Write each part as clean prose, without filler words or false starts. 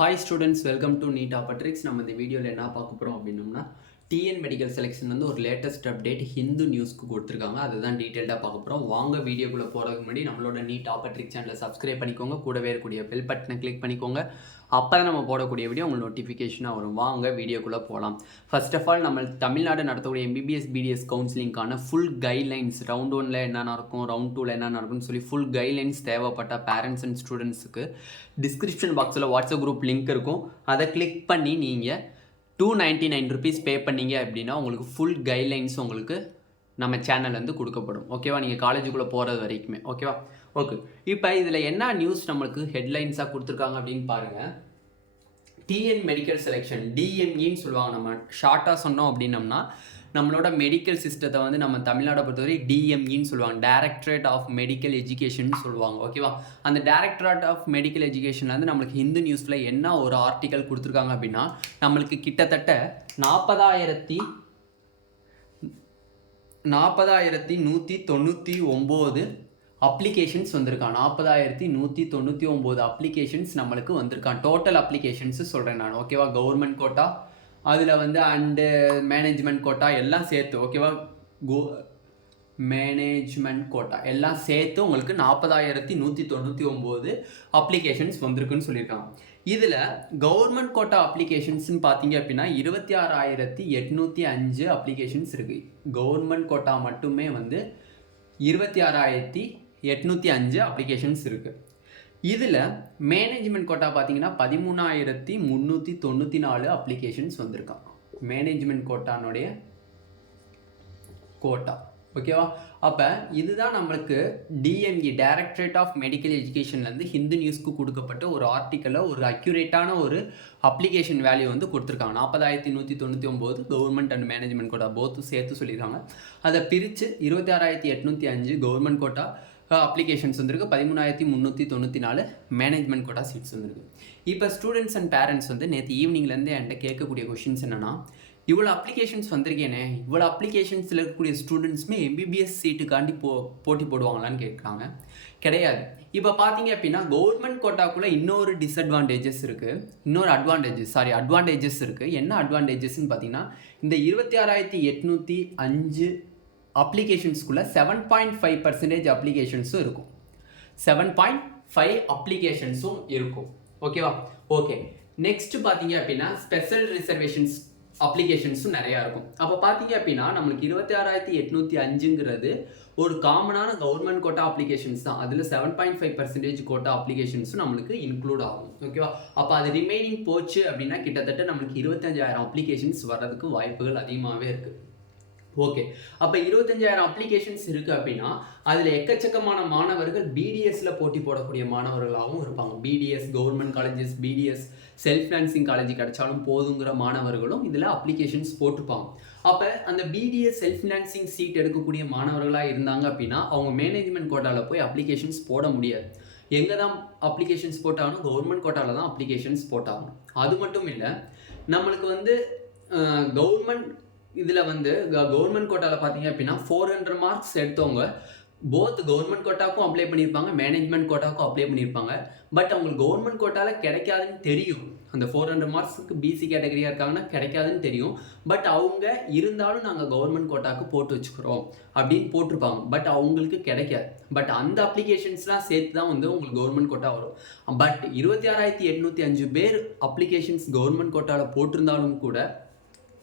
Hi students, welcome to No.of Application. நம்ம இந்த வீடியோவில் என்ன பார்க்க போகிறோம் அப்படின்னோம்னா டிஎன் மெடிக்கல் செலெக்ஷன் வந்து ஒரு லேட்டஸ்ட் அப்டேட் ஹிந்து நியூஸ்க்கு கொடுத்துருக்காங்க. அதுதான் டீட்டெயில்டாக பார்க்க போகிறோம். வாங்க வீடியோக்குள்ளே போகிறதுக்கு முன்னாடி நம்மளோட No.of Application சேனலை சப்ஸ்கிரைப் பண்ணிக்கோங்க. கூடவே இருக்கக்கூடிய பெல் பட்டனை கிளிக் பண்ணிக்கோங்க. அப்போ தான் நம்ம போடக்கூடிய வீடியோ உங்களுக்கு நோட்டிஃபிகேஷனாக வரும். வாங்க வீடியோக்குள்ளே போகலாம். ஃபர்ஸ்ட் ஆஃப் ஆல் நம்ம தமிழ்நாடு நடத்தக்கூடிய எம்பிபிஎஸ் பிடிஎஸ் கவுன்சிலிங்கான ஃபுல் கைட்லைன்ஸ் ரவுண்ட் 1ல் என்னென்ன இருக்கும், ரவுண்ட் 2ல் என்னென்ன இருக்கும்னு சொல்லி ஃபுல் கைட்லைன்ஸ் தேவைப்பட்ட பேரண்ட்ஸ் அண்ட் ஸ்டூடெண்ட்ஸுக்கு டிஸ்கிரிப்ஷன் பாக்ஸில் வாட்ஸ்அப் குரூப் லிங்க் இருக்கும். அதை கிளிக் பண்ணி நீங்கள் ₹299 பே பண்ணீங்க அப்படின்னா உங்களுக்கு ஃபுல் கைட்லைன்ஸ் உங்களுக்கு நம்ம சேனல்லேருந்து கொடுக்கப்படும். ஓகேவா, நீங்கள் காலேஜுக்குள்ளே போகிறது வரைக்குமே. ஓகேவா, ஓகே. இப்போ இதில் என்ன நியூஸ் நம்மளுக்கு ஹெட்லைன்ஸாக கொடுத்துருக்காங்க அப்படின்னு பாருங்கள். டிஎன் மெடிக்கல் செலெக்ஷன் டிஎம்இன்னு சொல்லுவாங்க. நம்ம ஷார்ட்டாக சொன்னோம் அப்படின்னம்னா நம்மளோட மெடிக்கல் சிஸ்டத்தை வந்து நம்ம தமிழ்நாடை பொறுத்தவரை டிஎம்இன்னு சொல்லுவாங்க, டைரக்டரேட் ஆஃப் மெடிக்கல் எஜுகேஷன் சொல்லுவாங்க. ஓகேவா, அந்த டைரக்டரேட் ஆஃப் மெடிக்கல் எஜுகேஷனில் வந்து நம்மளுக்கு ஹிந்து நியூஸில் என்ன ஒரு ஆர்டிக்கல் கொடுத்துருக்காங்க அப்படின்னா நம்மளுக்கு கிட்டத்தட்ட 40,199 அப்ளிகேஷன்ஸ் வந்திருக்கான். 40,199 அப்ளிகேஷன்ஸ் நம்மளுக்கு வந்திருக்கான். டோட்டல் அப்ளிகேஷன்ஸு சொல்கிறேன் நான். ஓகேவா, கவர்மெண்ட் கோட்டா அதில் வந்து அண்டு மேனேஜ்மெண்ட் கோட்டா எல்லாம் சேர்த்து, ஓகேவா, மேனேஜ்மெண்ட் கோட்டா எல்லாம் சேர்த்து உங்களுக்கு 40,199 அப்ளிகேஷன்ஸ் வந்திருக்குன்னு சொல்லியிருக்காங்க. இதில் கவர்மெண்ட் கோட்டா அப்ளிகேஷன்ஸ்னு பார்த்தீங்க அப்படின்னா 26,805 அப்ளிகேஷன்ஸ் இருக்குது. கவர்மெண்ட் கோட்டா மட்டுமே வந்து 26,805 அப்ளிகேஷன்ஸ் இருக்குது. இதில் மேனேஜ்மெண்ட் கோட்டா பார்த்தீங்கன்னா 13,394 அப்ளிகேஷன்ஸ் வந்திருக்கான். மேனேஜ்மெண்ட் கோட்டானுடைய கோட்டா. ஓகேவா, அப்போ இதுதான் நம்மளுக்கு டிஎம்இ டைரக்டரேட் ஆஃப் மெடிக்கல் எஜுகேஷன்லேருந்து ஹிந்து நியூஸ்க்கு கொடுக்கப்பட்ட ஒரு ஆர்டிக்கலில் ஒரு அக்யூரேட்டான ஒரு அப்ளிகேஷன் வேல்யூ வந்து கொடுத்துருக்காங்க. 40,199 கவர்மெண்ட் அண்ட் மேனேஜ்மெண்ட் கோட்டா போத்து சேர்த்து சொல்லியிருக்காங்க. அதை பிரித்து 26,805 கவர்மெண்ட் கோட்டா அப்ளிகேஷன்ஸ் வந்துருக்கு, 13,394 மேனேஜ்மெண்ட் கோட்டா சீட்ஸ் வந்துருக்கு. இப்போ ஸ்டூடெண்ட்ஸ் அண்ட் பேரண்ட்ஸ் வந்து நேற்று ஈவினிங்லேருந்து என்கிட்ட கேட்கக்கூடிய கொஷின்ஸ் என்னென்னா, இவ்வளோ அப்ளிகேஷன்ஸ் வந்திருக்கேனே, இவ்வளோ அப்ளிகேஷன்ஸில் இருக்கக்கூடிய ஸ்டூடெண்ட்ஸுமே எம்பிபிஎஸ் சீட்டுக்காண்டி போட்டி போடுவாங்களான்னு கேட்குறாங்க. கிடையாது. இப்போ பார்த்தீங்க அப்படின்னா கவர்மெண்ட் கோட்டாக்குள்ளே இன்னொரு டிஸ்அட்வான்டேஜஸ் இருக்குது, அட்வான்டேஜஸ் இருக்குது. என்ன அட்வான்டேஜஸ்ன்னு பார்த்தீங்கன்னா இந்த 26,805 அப்ளிகேஷன்ஸ்குள்ளே 7.5% அப்ளிகேஷன்ஸும் இருக்கும். 7.5 அப்ளிகேஷன்ஸும் இருக்கும். ஓகேவா, ஓகே. நெக்ஸ்ட் பார்த்தீங்க அப்படின்னா ஸ்பெஷல் ரிசர்வேஷன்ஸ் அப்ளிகேஷன்ஸும் நிறையா இருக்கும். அப்போ பார்த்தீங்க அப்படின்னா நம்மளுக்கு 26,805ங்கிறது ஒரு காமனான கவர்மெண்ட் கோட்டா அப்ளிகேஷன்ஸ் தான். அதில் 7.5% கோட்டா அப்ளிகேஷன்ஸும் நம்மளுக்கு இன்க்ளூட் ஆகும். ஓகேவா, அப்போ அது ரிமைனிங் போச்சு அப்படின்னா கிட்டத்தட்ட நம்மளுக்கு 25,000 அப்ளிகேஷன்ஸ் வர்றதுக்கு வாய்ப்புகள் அதிகமாகவே இருக்குது. ஓகே, அப்போ 25,000 அப்ளிகேஷன்ஸ் இருக்குது அப்படின்னா அதில் எக்கச்சக்கமான மாணவர்கள் பிடிஎஸ்ல போட்டி போடக்கூடிய மாணவர்களாகவும் இருப்பாங்க. BDS government colleges, BDS self financing college கிடைச்சாலும் போதுங்கிற மாணவர்களும் இதில் அப்ளிகேஷன்ஸ் போட்டிருப்பாங்க. அப்போ அந்த பிடிஎஸ் செல்ஃப் ஃபினான்சிங் சீட் எடுக்கக்கூடிய மாணவர்களாக இருந்தாங்க அப்படின்னா அவங்க மேனேஜ்மெண்ட் கோட்டாவில் போய் அப்ளிகேஷன்ஸ் போட முடியாது. எங்கே தான் அப்ளிகேஷன்ஸ் போட்டாலும் கவர்மெண்ட் கோட்டாவில் தான் அப்ளிகேஷன்ஸ் போட்டாகணும். அது மட்டும் இல்லை, நம்மளுக்கு வந்து கவர்மெண்ட் இதில் வந்து கவர்மெண்ட் கோட்டாவில் பார்த்தீங்க அப்படின்னா 400 மார்க்ஸ் எடுத்தவங்க போத் கவர்மெண்ட் கோட்டாவுக்கும் அப்ளை பண்ணியிருப்பாங்க, மேனேஜ்மெண்ட் கோட்டாவுக்கும் அப்ளை பண்ணியிருப்பாங்க. பட் அவங்களுக்கு கவர்மெண்ட் கோட்டாவில் கிடைக்காதுன்னு தெரியும். அந்த 400 மார்க்ஸுக்கு பிசி கேட்டகரியாக இருக்காங்கன்னா கிடைக்காதுன்னு தெரியும். பட் அவங்க இருந்தாலும் நாங்கள் கவர்மெண்ட் கோட்டாவுக்கு போட்டு வச்சுக்கிறோம் அப்படின்னு போட்டிருப்பாங்க. பட் அவங்களுக்கு கிடைக்காது. பட் அந்த அப்ளிகேஷன்ஸ்லாம் சேர்த்து தான் வந்து உங்களுக்கு கவர்மெண்ட் கோட்டா வரும். பட் 26,805 பேர் அப்ளிகேஷன்ஸ் கவர்மெண்ட் கோட்டாவில் போட்டிருந்தாலும் கூட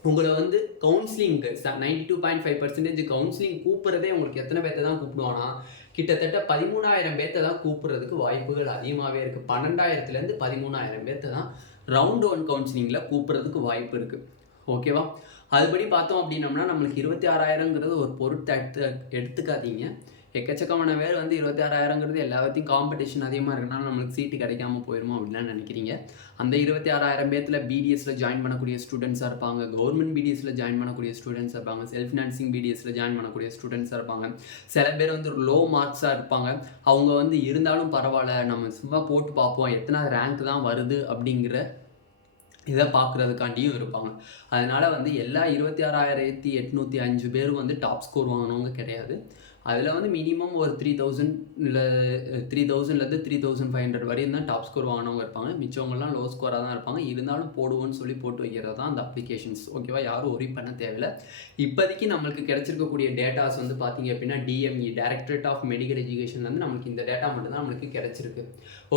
உங்களை வந்து கவுன்சிலிங்க்கு 92.5% கவுன்சிலிங் கூப்பிட்றதே உங்களுக்கு எத்தனை பேர்த்தை தான் கூப்பிடுவானா, கிட்டத்தட்ட 13,000 பேர்த்தை தான் கூப்பிட்றதுக்கு வாய்ப்புகள் அதிகமாகவே இருக்குது. 12,000லேருந்து 13,000 பேர்த்தை தான் ரவுண்ட் 1 கவுன்சிலிங்கில் கூப்பிட்றதுக்கு வாய்ப்பு இருக்குது. ஓகேவா, அதுபடி பார்த்தோம் அப்படின்னம்னா நம்மளுக்கு 26,000ங்கிறது ஒரு பொருட்டை எடுத்துக்காதீங்க. எக்கச்சக்கமான பேர் வந்து 26,000ங்கிறது எல்லாத்தையும் காம்படிஷன் அதிகமாக இருக்குனால நம்மளுக்கு சீட்டு கிடைக்காம போயிடுமோ அப்படின்லாம் நினைக்கிறீங்க. அந்த 26,000 பேர்த்தில் பிடிஎஸில் ஜாயின் பண்ணக்கூடிய ஸ்டூடெண்ட்ஸாக இருப்பாங்க, கவர்மெண்ட் பிடிஎஸில் ஜாயின் பண்ணக்கூடிய ஸ்டூடெண்ட்ஸாக இருப்பாங்க, செல்ஃப் ஃபினான்சிங் பிடிஎஸில் ஜாயின் பண்ணக்கூடிய ஸ்டூடெண்ட்ஸாக இருப்பாங்க. சில பேர் வந்து லோ மார்க்ஸாக இருப்பாங்க. அவங்க வந்து இருந்தாலும் பரவாயில்ல, நம்ம சும்மா போட்டு பார்ப்போம் எத்தனை ரேங்க் தான் வருது அப்படிங்கிற இதை பார்க்குறதுக்காண்டியும் இருப்பாங்க. அதனால் வந்து எல்லா 26,805 பேரும் வந்து டாப் ஸ்கோர் வாங்கினவங்க கிடையாது. அதில் வந்து மினிமம் ஒரு 3000 இல்லை 3000லேருந்து 3500 வரையும் தான் டாப் ஸ்கோர் வாங்கினவங்க இருப்பாங்க. மிச்சவங்கலாம் லோ ஸ்கோராக தான் இருப்பாங்க. இருந்தாலும் போடுவோன்னு சொல்லி போட்டு வைக்கிறது தான் அந்த அப்ளிகேஷன்ஸ். ஓகேவா, யாரும் ஒரி பண்ண தேவையில்லை. இப்போதைக்கு நம்மளுக்கு கிடைச்சிருக்கக்கூடிய டேட்டாஸ் வந்து பார்த்தீங்க அப்படின்னா டிஎம்இ டைரக்டரேட் ஆஃப் மெடிக்கல் எஜுகேஷன்லேருந்து நம்மளுக்கு இந்த டேட்டா மட்டும்தான் நம்மளுக்கு கிடைச்சிருக்கு.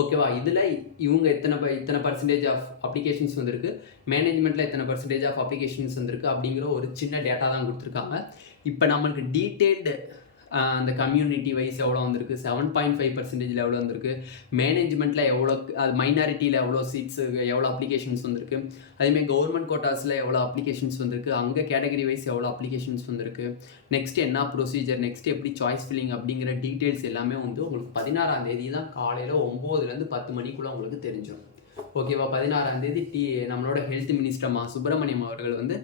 ஓகேவா, இதில் இவங்க இத்தனை பர்சன்டேஜ் ஆஃப் அப்ளிகேஷன்ஸ் வந்திருக்கு, மேனேஜ்மெண்ட்டில் எத்தனை பர்சன்டேஜ் ஆஃப் அப்ளிகேஷன்ஸ் வந்திருக்கு அப்படிங்கிற ஒரு சின்ன டேட்டா தான் கொடுத்துருக்காங்க. இப்போ நம்மளுக்கு டீட்டெயில்டு அந்த கம்யூனிட்டி வைஸ் எவ்வளோ வந்திருக்கு, 7.5% எவ்வளோ வந்திருக்கு, மேனேஜ்மெண்ட்டில் எவ்வளோ, அது மைனாரிட்டியில் எவ்வளோ சீட்ஸு, எவ்வளோ அப்ளிகேஷன்ஸ் வந்திருக்கு, அதேமாதிரி கவர்மெண்ட் கோட்டாஸில் எவ்வளோ அப்ளிகேஷன்ஸ் வந்திருக்கு, அங்கே கேட்டகரி வைஸ் எவ்வளோ அப்ளிகேஷன்ஸ் வந்திருக்கு, நெக்ஸ்ட் என்ன ப்ரொசீஜர், நெக்ஸ்ட் எப்படி சாய்ஸ் ஃபில்லிங் அப்படிங்கிற டீட்டெயில்ஸ் எல்லாமே வந்து உங்களுக்கு 16ஆம் தேதி தான் காலையில் 9லேருந்து 10 மணிக்குள்ளே உங்களுக்கு தெரிஞ்சிடும். ஓகேவா, 16ஆம் தேதி நம்மளோட ஹெல்த் மினிஸ்டர் சுப்பிரமணியம் அவர்கள் வந்து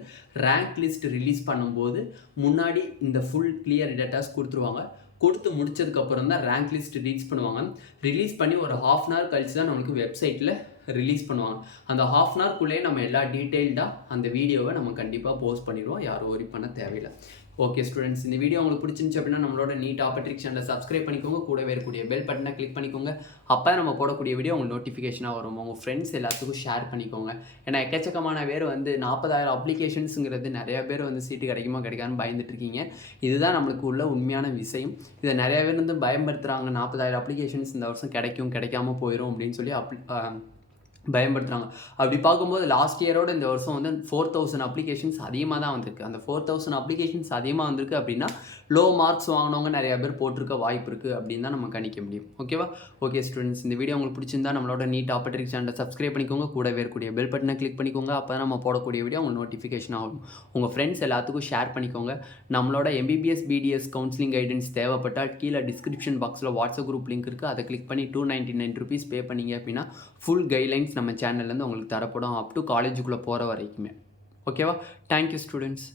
ரேங்க் லிஸ்ட் ரிலீஸ் பண்ணும்போது முன்னாடி இந்த ஃபுல் கிளியர் டேட்டாஸ் கொடுத்துருவாங்க. கொடுத்து முடிச்சதுக்கப்புறம் தான் ரேங்க் லிஸ்ட் ரிலீஸ் பண்ணுவாங்க. ரிலீஸ் பண்ணி ஒரு 1/2 hour கழிச்சு தான் நம்மளுக்கு வெப்சைட்டில் ரிலீஸ் பண்ணுவாங்க. அந்த 1/2 hourக்குள்ளேயே நம்ம எல்லா டீட்டெயில்டாக அந்த வீடியோவை நம்ம கண்டிப்பாக போஸ்ட் பண்ணிடுவோம். யாரும் ஒரி பண்ண தேவையில்லை. ஓகே ஸ்டூடெண்ட்ஸ், இந்த வீடியோ உங்களுக்கு பிடிச்சிருந்துச்சு அப்படின்னா நம்மளோட நீட் ஆப்பர்ட்ரிக் சேனலை சப்ஸ்கிரைப் பண்ணிக்கோங்க. கூடவே இருக்கக்கூடிய பெல் பட்டனை கிளிக் பண்ணிக்கோங்க. அப்போ நம்ம போடக்கூடிய வீடியோ உங்களுக்கு நோட்டிஃபிகேஷனாக வரும். உங்கள் ஃப்ரெண்ட்ஸ் எல்லாத்துக்கும் ஷேர் பண்ணிக்கோங்க. ஏன்னா எக்கச்சக்கமான பேர் வந்து 40,000 அப்ளிகேஷன்ஸுங்கிறது நிறைய பேர் வந்து சீட்டு கிடைக்குமா கிடைக்கான்னு பயந்துட்டு இருக்கீங்க. இதுதான் நம்மளுக்கு உள்ள உண்மையான விஷயம். இதை நிறைய பேர் வந்து பயன்படுத்துகிறாங்க. 40,000 அப்ளிகேஷன்ஸ் இந்த வருஷம் கிடைக்காம போயிடும் அப்படின்னு சொல்லி பயன்படுத்துகிறாங்க. அப்படி பார்க்கும்போது லாஸ்ட் இயரோட இந்த வருஷம் வந்து 4000 அப்ளிகேஷன்ஸ் அதிகமாக தான் வந்திருக்கு. அந்த 4000 அப்ளிகேஷன்ஸ் அதிகமாக வந்திருக்கு அப்படின்னா லோ மார்க்ஸ் வாங்கினவங்க நிறைய பேர் போட்டிருக்க வாய்ப்பு இருக்குது அப்படின்னு தான் நம்ம கணிக்க முடியும். ஓகேவா, ஓகே ஸ்டூடெண்ட்ஸ், இந்த வீடியோ உங்களுக்கு பிடிச்சிருந்தா நம்மளோட நீட் ஆப்பர்ட்ரிக் சேனலை சப்ஸ்கிரைப் பண்ணிக்கோங்க. கூடவே இருக்கக்கூடிய பெல் பட்டனை கிளிக் பண்ணிக்கோங்க. அப்போ தான் நம்ம போடக்கூடிய வீடியோ உங்களுக்கு நோட்டிஃபிகேஷன் ஆகும். உங்கள் ஃப்ரெண்ட்ஸ் எல்லாத்துக்கும் ஷேர் பண்ணிக்கோங்க. நம்மளோட எம்பிபிஎஸ் பிடிஎஸ் கவுன்சிலிங் கைடன்ஸ் தேவைப்பட்டால் கீழே டிஸ்கிரிப்ஷன் பாக்ஸில் வாட்ஸ்அப் குரூப் லிங்க் இருக்குது. அதை கிளிக் பண்ணி 299 rupees பே பண்ணிங்க அப்படின்னா ஃபுல் கைட்லைன்ஸ் நம்ம சேனல்லேருந்து உங்களுக்கு தரப்படும் அப் டு காலேஜுக்குள்ளே போகிற வரைக்குமே. ஓகேவா, தேங்க்யூ ஸ்டூடெண்ட்ஸ்.